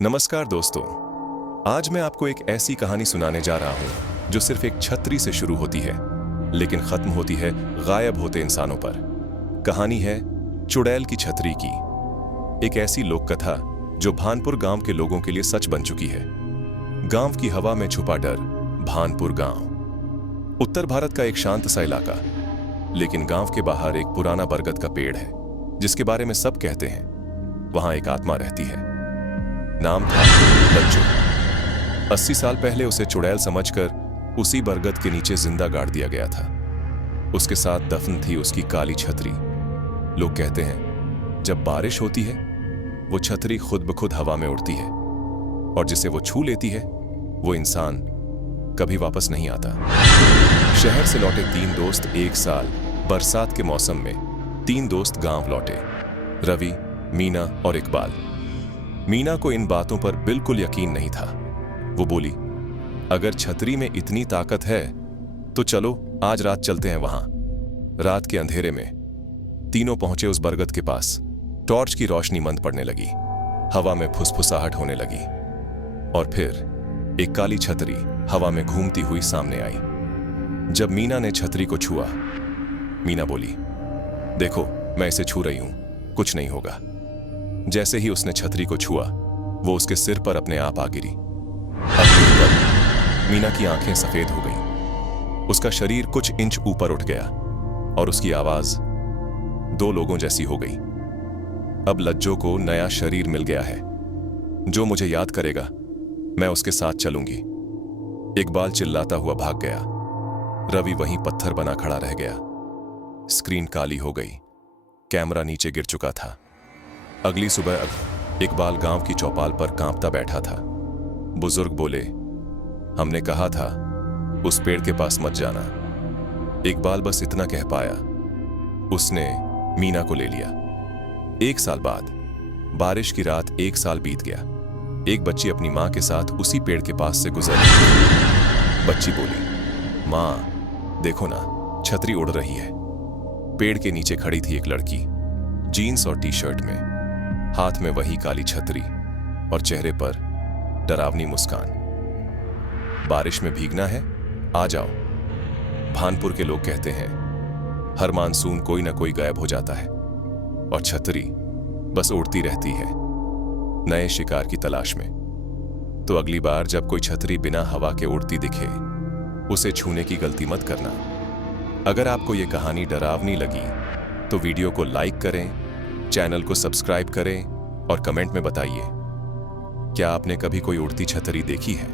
नमस्कार दोस्तों। आज मैं आपको एक ऐसी कहानी सुनाने जा रहा हूं जो सिर्फ एक छतरी से शुरू होती है लेकिन खत्म होती है गायब होते इंसानों पर। कहानी है चुड़ैल की छतरी की। एक ऐसी लोक कथा जो भानपुर गांव के लोगों के लिए सच बन चुकी है। गांव की हवा में छुपा डर। भानपुर गांव उत्तर भारत का एक शांत सा इलाका, लेकिन गांव के बाहर एक पुराना बरगद का पेड़ है जिसके बारे में सब कहते हैं वहां एक आत्मा रहती है। नाम था लज्जू। 80 साल पहले उसे चुड़ैल समझकर उसी बरगद के नीचे जिंदा गाड़ दिया गया था। उसके साथ दफन थी उसकी काली छतरी। लोग कहते हैं जब बारिश होती है वो छतरी खुद ब खुद हवा में उड़ती है और जिसे वो छू लेती है वो इंसान कभी वापस नहीं आता। शहर से लौटे 3 दोस्त एक साल बरसात के मौसम में 3 दोस्त गांव लौटे, रवि, मीना और इकबाल। मीना को इन बातों पर बिल्कुल यकीन नहीं था। वो बोली, अगर छतरी में इतनी ताकत है तो चलो आज रात चलते हैं वहां। रात के अंधेरे में तीनों पहुंचे उस बरगद के पास। टॉर्च की रोशनी मंद पड़ने लगी, हवा में फुसफुसाहट होने लगी और फिर एक काली छतरी हवा में घूमती हुई सामने आई। जब मीना ने छतरी को छुआ, मीना बोली, देखो मैं इसे छू रही हूं, कुछ नहीं होगा। जैसे ही उसने छतरी को छुआ वो उसके सिर पर अपने आप आ गिरी। अगली पल मीना की आंखें सफेद हो गईं। उसका शरीर कुछ इंच ऊपर उठ गया और उसकी आवाज 2 लोगों जैसी हो गई। अब लज्जो को नया शरीर मिल गया है। जो मुझे याद करेगा मैं उसके साथ चलूंगी। इकबाल चिल्लाता हुआ भाग गया। रवि वहीं पत्थर बना खड़ा रह गया। स्क्रीन काली हो गई, कैमरा नीचे गिर चुका था। अगली सुबह इकबाल गांव की चौपाल पर कांपता बैठा था। बुजुर्ग बोले, हमने कहा था उस पेड़ के पास मत जाना। इकबाल बस इतना कह पाया। उसने मीना को ले लिया। 1 साल बाद बारिश की रात, 1 साल बीत गया। एक बच्ची अपनी मां के साथ उसी पेड़ के पास से गुजरी। बच्ची बोली, मां देखो ना, छतरी उड़ रही है। पेड़ के नीचे खड़ी थी एक लड़की, जीन्स और टी-शर्ट में, हाथ में वही काली छतरी और चेहरे पर डरावनी मुस्कान। बारिश में भीगना है? आ जाओ। भानपुर के लोग कहते हैं हर मानसून कोई ना कोई गायब हो जाता है और छतरी बस उड़ती रहती है नए शिकार की तलाश में। तो अगली बार जब कोई छतरी बिना हवा के उड़ती दिखे उसे छूने की गलती मत करना। अगर आपको ये कहानी डरावनी लगी तो वीडियो को लाइक करें, चैनल को सब्सक्राइब करें और कमेंट में बताइए क्या आपने कभी कोई उड़ती छतरी देखी है।